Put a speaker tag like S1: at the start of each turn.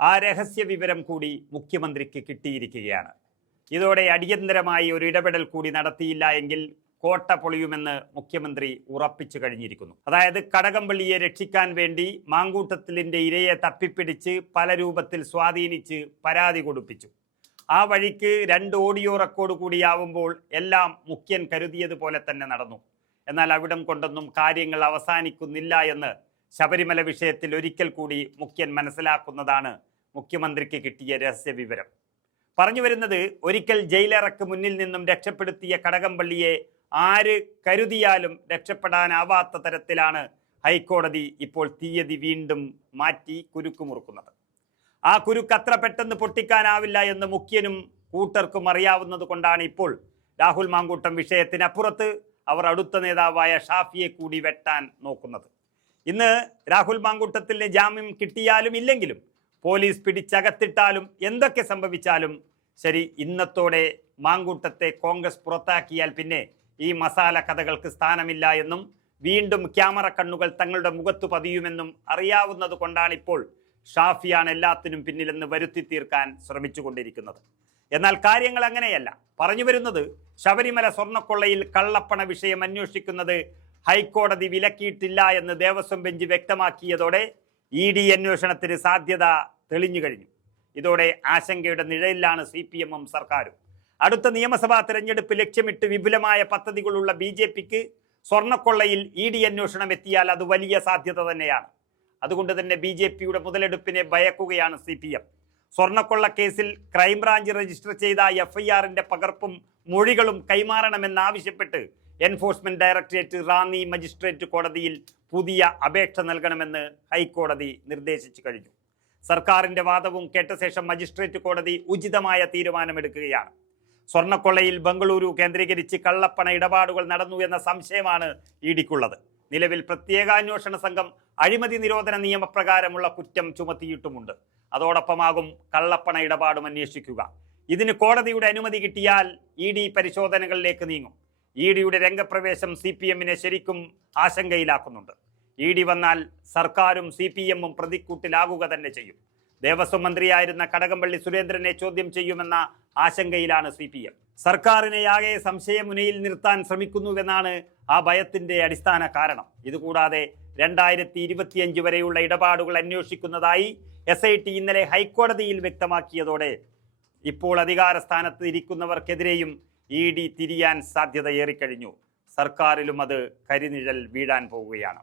S1: ആ രഹസ്യ വിവരം കൂടി മുഖ്യമന്ത്രിക്ക് കിട്ടിയിരിക്കുകയാണ്. ഇതോടെ അടിയന്തരമായി ഒരു ഇടപെടൽ കൂടി നടത്തിയില്ല എങ്കിൽ കോട്ട പൊളിയുമെന്ന് മുഖ്യമന്ത്രി ഉറപ്പിച്ചു കഴിഞ്ഞിരിക്കുന്നു. അതായത് കടകംപള്ളിയെ രക്ഷിക്കാൻ വേണ്ടി മാങ്കൂട്ടത്തിലിന്റെ ഇരയെ തപ്പിപ്പിടിച്ച് പല രൂപത്തിൽ സ്വാധീനിച്ച് പരാതി കൊടുപ്പിച്ചു. ആ വഴിക്ക് രണ്ട് ഓഡിയോ റെക്കോർഡ് കൂടിയാവുമ്പോൾ എല്ലാം മുഖ്യൻ കരുതിയതുപോലെ തന്നെ നടന്നു. എന്നാൽ അവിടം കൊണ്ടൊന്നും കാര്യങ്ങൾ അവസാനിക്കുന്നില്ല എന്ന് ശബരിമല വിഷയത്തിൽ ഒരിക്കൽ കൂടി മുഖ്യൻ മനസ്സിലാക്കുന്നതാണ് മുഖ്യമന്ത്രിക്ക് കിട്ടിയ രഹസ്യ വിവരം. പറഞ്ഞു വരുന്നത് ഒരിക്കൽ ജയിലറക്ക് മുന്നിൽ നിന്നും രക്ഷപ്പെടുത്തിയ കടകംപള്ളിയെ ആര് കരുതിയാലും രക്ഷപ്പെടാനാവാത്ത തരത്തിലാണ് ഹൈക്കോടതി ഇപ്പോൾ തീയതി വീണ്ടും മാറ്റി കുരുക്കുമുറുക്കുന്നത്. ആ കുരുക്ക് അത്ര പെട്ടെന്ന് പൊട്ടിക്കാനാവില്ല എന്ന് മുഖ്യനും കൂട്ടർക്കും അറിയാവുന്നത് കൊണ്ടാണ് ഇപ്പോൾ രാഹുൽ മാങ്കൂട്ടം വിഷയത്തിനപ്പുറത്ത് അവർ അടുത്ത നേതാവായ ഷാഫിയെ കൂടി വെട്ടാൻ നോക്കുന്നത്. ഇന്ന് രാഹുൽ മാങ്കൂട്ടത്തിന് ജാമ്യം കിട്ടിയാലും ഇല്ലെങ്കിലും പോലീസ് പിടിച്ചകത്തിട്ടാലും എന്തൊക്കെ സംഭവിച്ചാലും ശരി ഇന്നത്തോടെ മാങ്കൂട്ടത്തെ കോൺഗ്രസ് പുറത്താക്കിയാൽ പിന്നെ ഈ മസാല കഥകൾക്ക് സ്ഥാനമില്ല എന്നും വീണ്ടും ക്യാമറ കണ്ണുകൾ തങ്ങളുടെ മുഖത്ത് പതിയുമെന്നും അറിയാവുന്നത് കൊണ്ടാണ് ഇപ്പോൾ ഷാഫിയാണ് എല്ലാത്തിനും പിന്നിലെന്ന് വരുത്തി തീർക്കാൻ ശ്രമിച്ചുകൊണ്ടിരിക്കുന്നത്. എന്നാൽ കാര്യങ്ങൾ അങ്ങനെയല്ല. പറഞ്ഞു വരുന്നത് ശബരിമല സ്വർണക്കൊള്ളയിൽ കള്ളപ്പണ വിഷയം അന്വേഷിക്കുന്നത് ഹൈക്കോടതി വിലക്കിയിട്ടില്ല എന്ന് ദേവസ്വം ബെഞ്ച് വ്യക്തമാക്കിയതോടെ ഇ ഡി അന്വേഷണത്തിന് സാധ്യത തെളിഞ്ഞു കഴിഞ്ഞു. ഇതോടെ ആശങ്കയുടെ നിഴലിലാണ് സി പി എമ്മും സർക്കാരും. അടുത്ത നിയമസഭാ തെരഞ്ഞെടുപ്പ് ലക്ഷ്യമിട്ട് വിപുലമായ പദ്ധതികളുള്ള ബി ജെ പിക്ക് സ്വർണക്കൊള്ളയിൽ ഇ ഡി അന്വേഷണം എത്തിയാൽ അത് വലിയ സാധ്യത തന്നെയാണ്. അതുകൊണ്ട് തന്നെ ബി ജെ പിയുടെ മുതലെടുപ്പിനെ ഭയക്കുകയാണ് സി പി എം സ്വർണക്കൊള്ള കേസിൽ ക്രൈംബ്രാഞ്ച് രജിസ്റ്റർ ചെയ്ത എഫ്ഐആറിന്റെ പകർപ്പും മൊഴികളും കൈമാറണമെന്നാവശ്യപ്പെട്ട് എൻഫോഴ്സ്മെന്റ് ഡയറക്ടറേറ്റ് റാന്നി മജിസ്ട്രേറ്റ് കോടതിയിൽ പുതിയ അപേക്ഷ നൽകണമെന്ന് ഹൈക്കോടതി നിർദ്ദേശിച്ചു കഴിഞ്ഞു. സർക്കാരിന്റെ വാദവും കേട്ട ശേഷം മജിസ്ട്രേറ്റ് കോടതി ഉചിതമായ തീരുമാനമെടുക്കുകയാണ്. സ്വർണക്കൊള്ളയിൽ ബംഗളൂരു കേന്ദ്രീകരിച്ച് കള്ളപ്പണ ഇടപാടുകൾ നടന്നു എന്ന സംശയമാണ് ഇഡിക്കുള്ളത് നിലവിൽ പ്രത്യേകാന്വേഷണ സംഘം അഴിമതി നിരോധന നിയമപ്രകാരമുള്ള കുറ്റം ചുമത്തിയിട്ടുമുണ്ട്. അതോടൊപ്പമാകും കള്ളപ്പണ ഇടപാടും അന്വേഷിക്കുക. ഇതിന് കോടതിയുടെ അനുമതി കിട്ടിയാൽ ഇ ഡി പരിശോധനകളിലേക്ക് നീങ്ങും. ഇ ഡിയുടെ രംഗപ്രവേശം സി പി എമ്മിനെ ശരിക്കും ആശങ്കയിലാക്കുന്നുണ്ട്. ഇ ഡി വന്നാൽ സർക്കാരും സി പി എമ്മും പ്രതിക്കൂട്ടിലാകുക തന്നെ ചെയ്യും. ദേവസ്വം മന്ത്രിയായിരുന്ന കടകംപള്ളി സുരേന്ദ്രനെ ചോദ്യം ചെയ്യുമെന്ന ആശങ്കയിലാണ് സി പി എം. സർക്കാരിനെ ആകെ സംശയമുനയിൽ നിർത്താൻ ശ്രമിക്കുന്നുവെന്നാണ് ആ ഭയത്തിന്റെ അടിസ്ഥാന കാരണം. ഇതുകൂടാതെ രണ്ടായിരത്തി ഇരുപത്തിയഞ്ച് വരെയുള്ള ഇടപാടുകൾ അന്വേഷിക്കുന്നതായി എസ് ഐ ടി ഇന്നലെ ഹൈക്കോടതിയിൽ വ്യക്തമാക്കിയതോടെ ഇപ്പോൾ അധികാര സ്ഥാനത്ത് ഇരിക്കുന്നവർക്കെതിരെയും ഇ ഡി തിരിയാൻ സാധ്യതയേറിക്കഴിഞ്ഞു സർക്കാരിലും അത് കരിനിഴൽ വീഴാൻ പോവുകയാണ്.